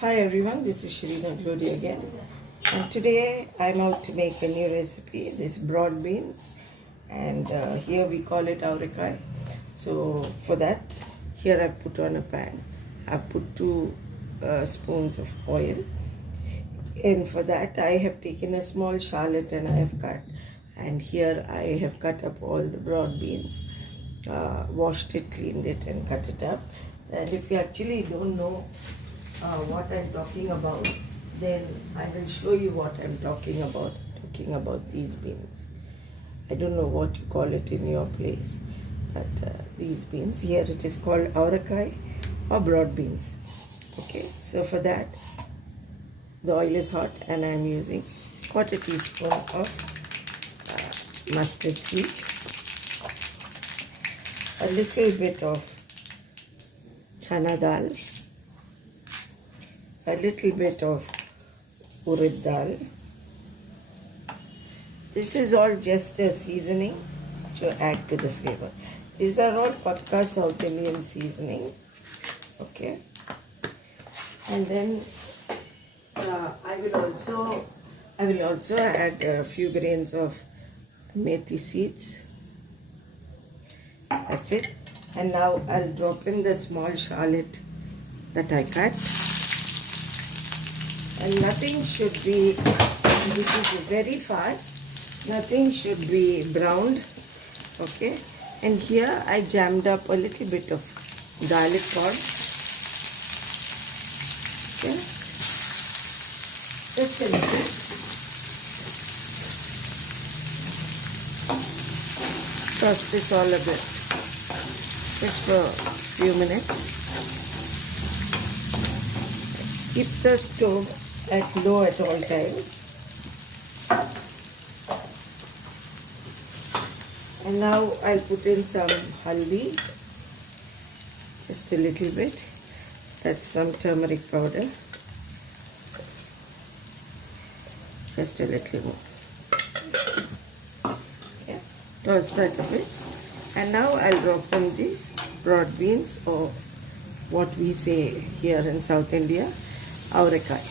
Hi everyone, this is Shrina Glody again, and today I'm out to make a new recipe, this broad beans, and here we call it Avarakkai. So for that, here I've put on a pan, I've put 2 spoons of oil, and for that I have taken a small shallot and I have cut, and here I have cut up all the broad beans, washed it, cleaned it and cut it up. And if you actually don't know what I'm talking about, then I will show you what I'm talking about these beans. I don't know what you call it in your place, but these beans, here it is called Avarakkai or broad beans. Okay, so for that, the oil is hot and I'm using 1/4 teaspoon of mustard seeds, a little bit of chana dal, a little bit of urad dal. This is all just a seasoning to add to the flavor. These are all Pakka South Indian seasoning. Okay, and then I will also add a few grains of methi seeds. That's it. And now I'll drop in the small shallot that I cut. And nothing should be, this is very fast, nothing should be browned. Okay, and here I jammed up a little bit of garlic pod. Okay, just a little. Toss this all a bit, just for a few minutes. Keep the stove at low at all times. And now I'll put in some haldi, just a little bit. That's some turmeric powder, just a little more. Okay. Toss that a bit. And now I'll drop in these broad beans, or what we say here in South India, Avarakkai.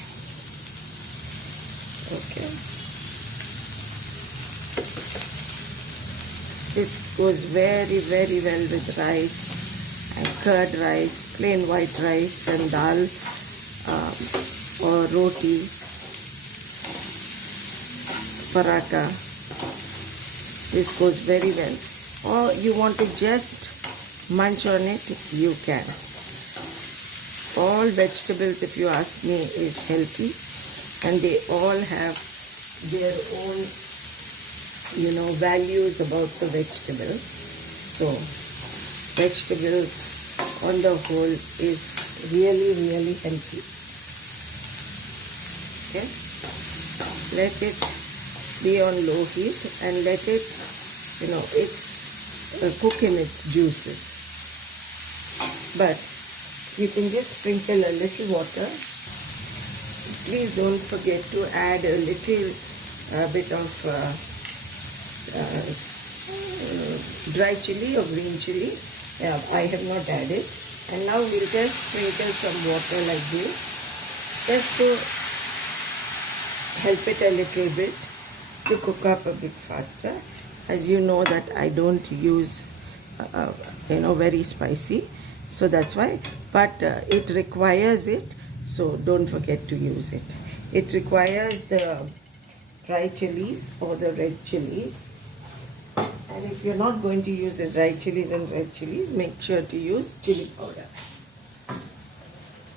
Okay. This goes very, very well with rice and curd rice, plain white rice and dal, or roti, paratha. This goes very well. Or you want to just munch on it, you can. All vegetables, if you ask me, is healthy, and they all have their own, values about the vegetable. So vegetables on the whole is really, really healthy. Okay, let it be on low heat and let it, cook in its juices. But you can just sprinkle a little water. Please don't forget to add a little bit of dry chili or green chili. I have not added. And now we'll just sprinkle some water like this, just to help it a little bit to cook up a bit faster. As you know that I don't use, very spicy. So that's why, but it requires it, so don't forget to use it. It requires the dry chilies or the red chilies, and if you're not going to use the dry chilies and red chilies, make sure to use chili powder.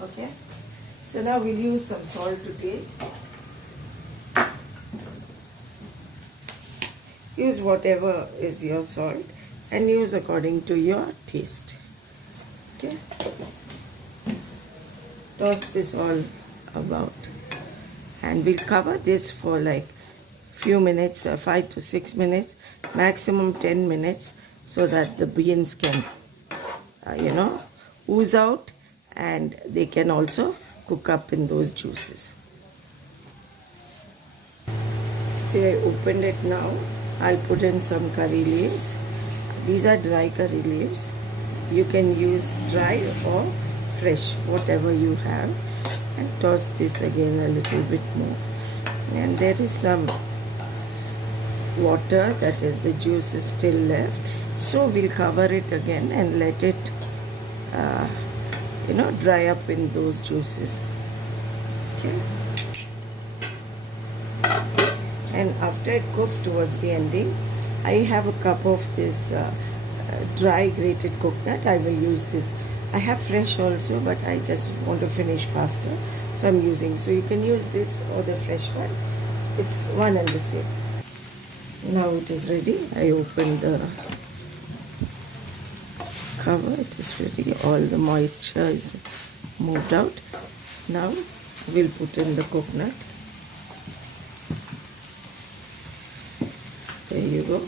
Okay, so now we'll use some salt to taste. Use whatever is your salt and use according to your taste. Okay, toss this all about, and we'll cover this for like few minutes, 5 to 6 minutes, maximum 10 minutes, so that the beans can ooze out and they can also cook up in those juices. See, I opened it now. I'll put in some curry leaves. These are dry curry leaves. You can use dry or fresh, whatever you have. and toss this again a little bit more. And there is some water, that is the juice is still left, so we'll cover it again and let it dry up in those juices. Okay, and after it cooks towards the ending, I have a cup of this dry grated coconut. I will use this. I have fresh also, but I just want to finish faster, so I'm using. So you can use this or the fresh one. It's one and the same. Now it is ready. I open the cover. It is ready. All the moisture is moved out. Now we'll put in the coconut. There you go.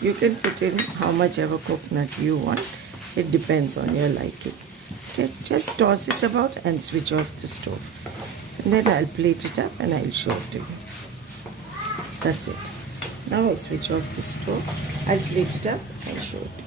You can put in how much ever coconut you want. It depends on your liking. Okay, just toss it about and switch off the stove. And then I'll plate it up and I'll show it to you. That's it. Now I switch off the stove. I'll plate it up and show it to you.